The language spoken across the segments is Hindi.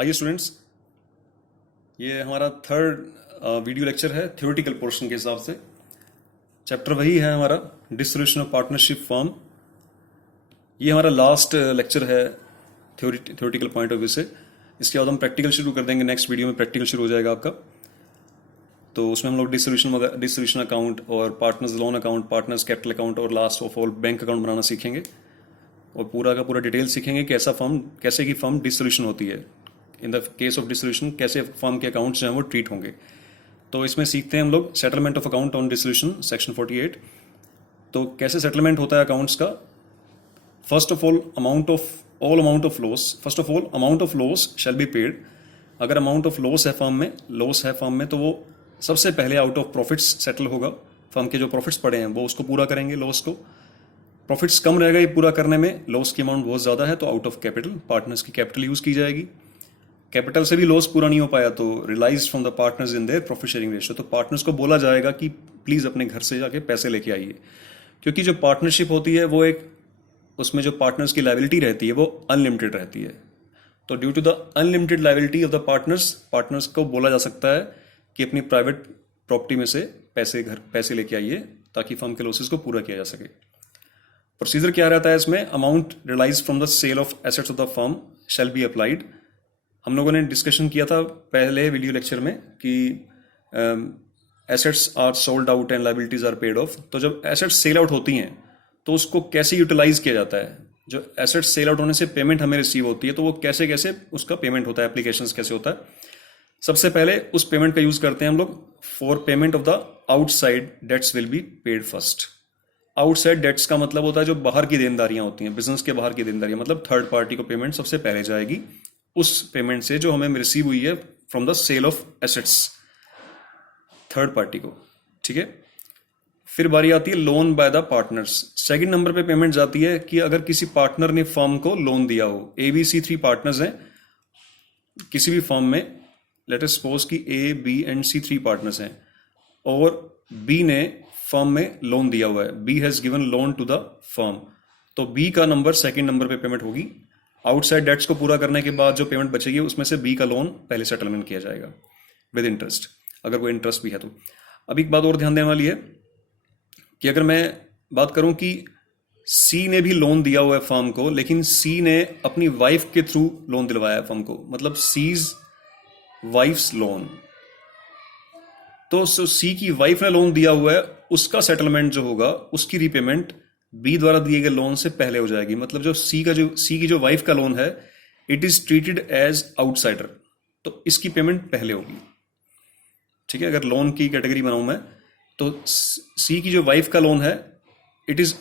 आइए स्टूडेंट्स, ये हमारा थर्ड वीडियो लेक्चर है थ्योरेटिकल पोर्शन के हिसाब से। चैप्टर वही है हमारा डिस्ट्रीब्यूशन ऑफ पार्टनरशिप फॉर्म। ये हमारा लास्ट लेक्चर है थ्योरेटिकल पॉइंट ऑफ व्यू से। इसके बाद हम प्रैक्टिकल शुरू कर देंगे। नेक्स्ट वीडियो में प्रैक्टिकल शुरू हो जाएगा आपका। तो उसमें हम लोग डिस्ट्रीब्यूशन अकाउंट और partners loan account, partners capital account और last of all bank account बनाना सीखेंगे और पूरा का पूरा डिटेल सीखेंगे कैसे की फर्म डिस्ट्रीब्यूशन होती है। In the case of distribution कैसे फर्म के अकाउंट्स जो हैं वो ट्रीट होंगे। तो इसमें सीखते हैं हम लोग settlement of account on distribution section 48। तो कैसे सेटलमेंट होता है अकाउंट्स का। First of all amount of loss shall be paid. अगर अमाउंट ऑफ लॉस है फर्म में तो वो सबसे पहले आउट ऑफ प्रॉफिट्स सेटल होगा। फर्म के जो प्रॉफिट्स पड़े हैं वो उसको पूरा करेंगे लॉस को। प्रॉफिट्स कम रहेगा ये पूरा करने में, लॉस की अमाउंट बहुत ज़्यादा है तो आउट ऑफ कैपिटल, पार्टनर्स की कैपिटल यूज़ की जाएगी। कैपिटल से भी लॉस पूरा नहीं हो पाया तो realise from the partners in their profit sharing ratio. तो पार्टनर्स को बोला जाएगा कि प्लीज़ अपने घर से जाके पैसे लेके आइए, क्योंकि जो पार्टनरशिप होती है वो उसमें जो पार्टनर्स की लायबिलिटी रहती है वो अनलिमिटेड रहती है। तो due to the unlimited liability of the partners को बोला जा सकता है कि अपनी प्राइवेट प्रॉपर्टी में से पैसे लेके आइए ताकि फर्म के लॉसेस को पूरा किया जा सके। प्रोसीजर क्या रहता है इसमें। Amount realise from the sale of assets of the firm shall be applied. हम लोगों ने डिस्कशन किया था पहले वीडियो लेक्चर में कि assets are sold out and liabilities are paid off. तो जब एसेट्स सेल आउट होती हैं तो उसको कैसे यूटिलाइज किया जाता है। जो एसेट्स सेल आउट होने से पेमेंट हमें रिसीव होती है तो वो कैसे कैसे उसका पेमेंट होता है, एप्लीकेशंस कैसे होता है। सबसे पहले उस पेमेंट का यूज करते हैं हम लोग for payment of the outside debts will be paid first. Outside debts का मतलब होता है जो बाहर की देनदारियां होती हैं, बिजनेस के बाहर की देनदारियां, मतलब थर्ड पार्टी को पेमेंट सबसे पहले जाएगी उस पेमेंट से जो हमें रिसीव हुई है from the sale of assets, third party को। ठीक है। फिर बारी आती है loan by the partners. Second number पे पेमेंट जाती है कि अगर किसी पार्टनर ने फर्म को लोन दिया हो। ABC 3 पार्टनर्स हैं किसी भी फर्म में। लेट अस सपोज कि A, B and C 3 partners हैं और B ने फर्म में लोन दिया हुआ है। B has given loan to the firm, तो B का नंबर सेकंड नंबर पे पेमेंट होगी। आउटसाइड डेट्स को पूरा करने के बाद जो पेमेंट बचेगी उसमें से B का लोन पहले सेटलमेंट किया जाएगा विद इंटरेस्ट, अगर कोई इंटरेस्ट भी है तो। अब एक बात और ध्यान देने वाली है कि अगर मैं बात करूं कि C ने भी लोन दिया हुआ है फर्म को, लेकिन C ने अपनी वाइफ के थ्रू लोन दिलवाया है फर्म को, मतलब C's वाइफ्स लोन। तो C की वाइफ ने लोन दिया हुआ है, उसका सेटलमेंट जो होगा उसकी रीपेमेंट B द्वारा दिए गए लोन से पहले हो जाएगी। मतलब जो C की जो वाइफ का लोन है it is treated as outsider, तो इसकी पेमेंट पहले होगी। ठीक है। अगर लोन की कैटेगरी बनाऊं मैं तो C की जो वाइफ का लोन है it is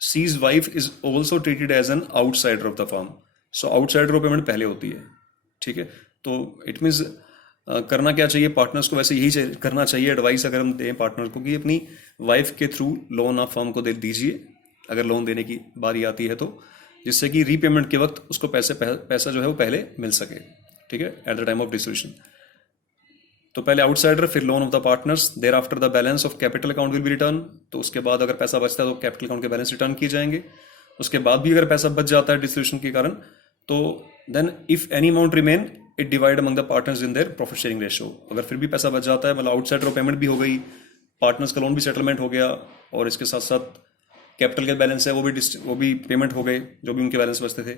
C's wife is also treated as an outsider of the firm. So outsider को पेमेंट पहले होती है। ठीक है। तो इट मीन्स करना क्या चाहिए पार्टनर्स को, वैसे यही करना चाहिए एडवाइस अगर हम दें पार्टनर को कि अपनी वाइफ के थ्रू लोन आप फर्म को दे दीजिए अगर लोन देने की बारी आती है तो, जिससे कि रीपेमेंट के वक्त उसको पैसा जो है वो पहले मिल सके। ठीक है, at the time of distribution. तो पहले आउटसाइडर, फिर loan of the partners, thereafter the balance of capital account will be return. तो उसके बाद अगर पैसा बचता है तो कैपिटल अकाउंट के बैलेंस रिटर्न किए जाएंगे। उसके बाद भी अगर पैसा बच जाता है डिस्ट्रीब्यूशन के कारण तो then if any amount remain it divide among the partners in their profit sharing ratio. अगर फिर भी पैसा बच जाता है, मतलब आउटसाइडर पेमेंट भी हो गई, पार्टनर्स का लोन भी सेटलमेंट हो गया और इसके साथ साथ कैपिटल के बैलेंस है वो भी पेमेंट हो गए जो भी उनके बैलेंस बचते थे,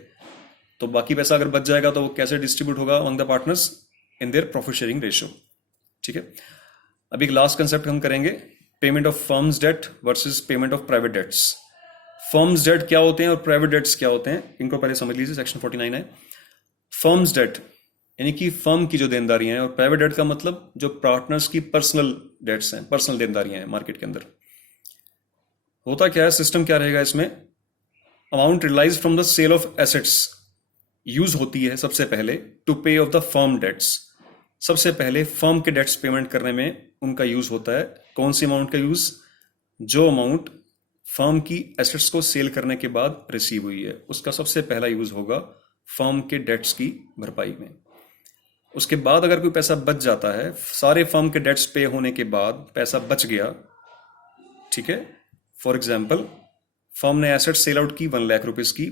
तो बाकी पैसा अगर बच जाएगा तो वो कैसे डिस्ट्रीब्यूट होगा among the partners in their profit sharing ratio. ठीक है। अब एक लास्ट कंसेप्ट हम करेंगे, payment of firm's debt versus payment of private debts. Firm's debt क्या होते हैं और प्राइवेट डेट्स क्या होते हैं, इनको पहले समझ लीजिए। सेक्शन 49 है। फर्म्स डेट यानी कि फर्म की जो देनदारियां हैं, और प्राइवेट डेट का मतलब जो पार्टनर्स की पर्सनल डेट्स हैं, पर्सनल देनदारियां हैं मार्केट के अंदर। होता क्या है, सिस्टम क्या रहेगा इसमें। Amount realise from the sale of assets use होती है सबसे पहले टू पे ऑफ द फर्म डेट्स। सबसे पहले फर्म के डेट्स पेमेंट करने में उनका यूज होता है। कौन सी अमाउंट का यूज, जो अमाउंट फर्म की एसेट्स को सेल करने के बाद रिसीव हुई है उसका सबसे पहला यूज होगा फर्म के डेट्स की भरपाई में। उसके बाद अगर कोई पैसा बच जाता है, सारे फर्म के डेट्स पे होने के बाद पैसा बच गया, ठीक है। फॉर एग्जाम्पल फर्म ने एसेट सेल आउट की 1 लाख रुपीज की,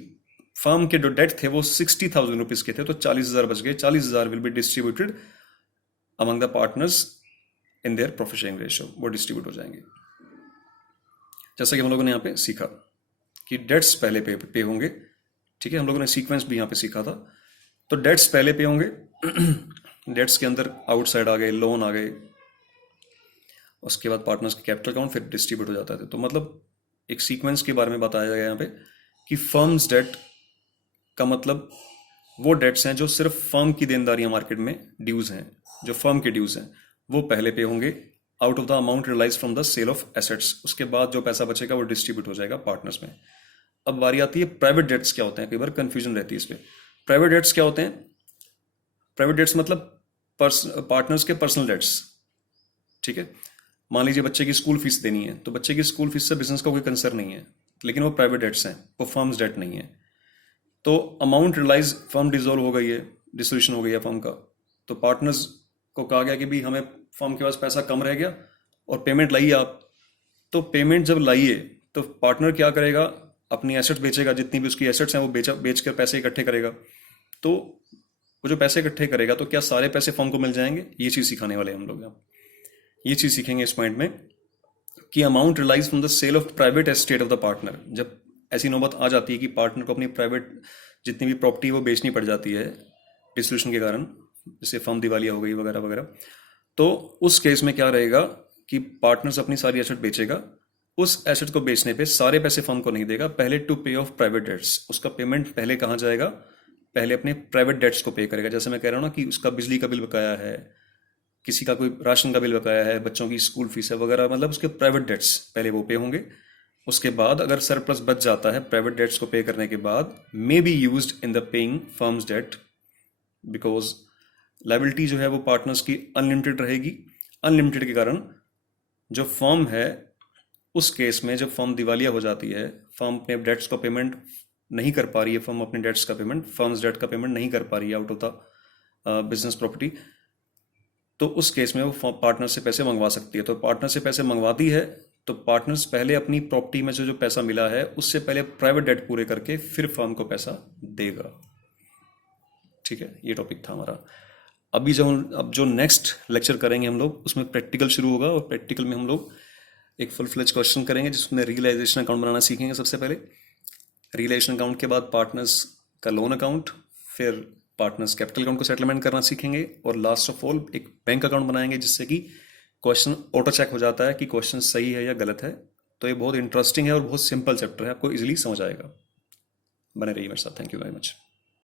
फर्म के जो डेट थे वो 60,000 रुपीज के थे, तो 40,000 बच गए। 40,000 will be distributed among the partners in their profit sharing ratio, वो डिस्ट्रीब्यूट हो जाएंगे। जैसा कि हम लोगों ने यहाँ पे सीखा कि डेट्स पहले पे होंगे, ठीक है, हम लोगों ने सीक्वेंस भी यहाँ पे सीखा था। तो डेट्स पहले पे होंगे, डेट्स के अंदर आउटसाइड आ गए, लोन आ गए, उसके बाद पार्टनर्स के कैपिटल अकाउंट, फिर डिस्ट्रीब्यूट हो जाता है। तो मतलब एक सीक्वेंस के बारे में बताया गया यहाँ पे कि फर्म्स डेट का मतलब वो डेट्स हैं जो सिर्फ फर्म की देनदारियां मार्केट में ड्यूज हैं, जो फर्म के ड्यूज हैं वो पहले पे होंगे out of the amount realise from the sale of assets. उसके बाद जो पैसा बचेगा वो डिस्ट्रीब्यूट हो जाएगा पार्टनर्स में। अब बारी आती है प्राइवेट डेट्स क्या होते हैं, कई बार कंफ्यूजन रहती है इस पर। प्राइवेट डेट्स क्या होते हैं? प्राइवेट डेट्स मतलब पार्टनर्स के पर्सनल डेट्स, ठीक है। मान लीजिए बच्चे की स्कूल फीस देनी है, तो बच्चे की स्कूल फीस से बिजनेस का कोई कंसर्न नहीं है, लेकिन वो प्राइवेट डेट्स हैं, वो फर्म्स डेट नहीं है। तो अमाउंट रियलाइज, फर्म डिसॉल्व हो गई है, डिसोल्यूशन हो गई है फर्म का, तो पार्टनर्स को कहा गया कि भी हमें फर्म के पास पैसा कम रह गया और पेमेंट लाइए आप। तो पेमेंट जब लाइए तो पार्टनर क्या करेगा, अपनी एसेट्स बेचेगा, जितनी भी उसकी एसेट्स हैं वो बेच कर पैसे इकट्ठे करेगा। तो वो जो पैसे इकट्ठे करेगा तो क्या सारे पैसे फर्म को मिल जाएंगे? ये चीज़ सिखाने वाले हैं हम लोग। यहाँ ये चीज़ सीखेंगे इस पॉइंट में कि amount realise from the sale of private estate of the partner. जब ऐसी नौबत आ जाती है कि पार्टनर को अपनी प्राइवेट जितनी भी प्रॉपर्टी वो बेचनी पड़ जाती है डिसोल्यूशन के कारण, जैसे फर्म दिवालिया हो गई वगैरह वगैरह, तो उस केस में क्या रहेगा कि पार्टनर्स अपनी सारी एसेट बेचेगा। उस एसेट को बेचने पे सारे पैसे फर्म को नहीं देगा, पहले टू पे ऑफ प्राइवेट डेट्स, उसका पेमेंट पहले कहाँ जाएगा, पहले अपने प्राइवेट डेट्स को पे करेगा। जैसे मैं कह रहा हूँ ना कि उसका बिजली का बिल बकाया है, किसी का कोई राशन का बिल बकाया है, बच्चों की स्कूल फीस है वगैरह, मतलब उसके प्राइवेट डेट्स पहले वो पे होंगे। उसके बाद अगर सरप्लस बच जाता है प्राइवेट डेट्स को पे करने के बाद, may be used in the paying firm's debt, because liability जो है वो पार्टनर्स की अनलिमिटेड रहेगी। अनलिमिटेड के कारण जो फर्म है, उस केस में जब फर्म दिवालिया हो जाती है, फर्म अपने डेट्स का पेमेंट नहीं कर पा रही है, फर्म अपने डेट्स का पेमेंट, फर्म्स डेट का पेमेंट नहीं कर पा रही है out of the business property, तो उस केस में वो पार्टनर से पैसे मंगवा सकती है। तो पार्टनर से पैसे मंगवाती है तो पार्टनर्स पहले अपनी प्रॉपर्टी में जो पैसा मिला है उससे पहले प्राइवेट डेट पूरे करके फिर फर्म को पैसा देगा। ठीक है, ये टॉपिक था हमारा। अब जो नेक्स्ट लेक्चर करेंगे हम लोग, उसमें प्रैक्टिकल शुरू होगा और प्रैक्टिकल में हम लोग एक फुल फ्लेज क्वेश्चन करेंगे जिसमें रियलाइजेशन अकाउंट बनाना सीखेंगे। सबसे पहले रियलाइजेशन अकाउंट के बाद पार्टनर्स का लोन अकाउंट, फिर पार्टनर्स कैपिटल अकाउंट को सेटलमेंट करना सीखेंगे, और लास्ट ऑफ ऑल एक बैंक अकाउंट बनाएंगे जिससे कि क्वेश्चन ऑटो चेक हो जाता है कि क्वेश्चन सही है या गलत है। तो ये बहुत इंटरेस्टिंग है और बहुत सिंपल चैप्टर है, आपको इजीली समझ आएगा। बने रहिए मेरे साथ। Thank you very much.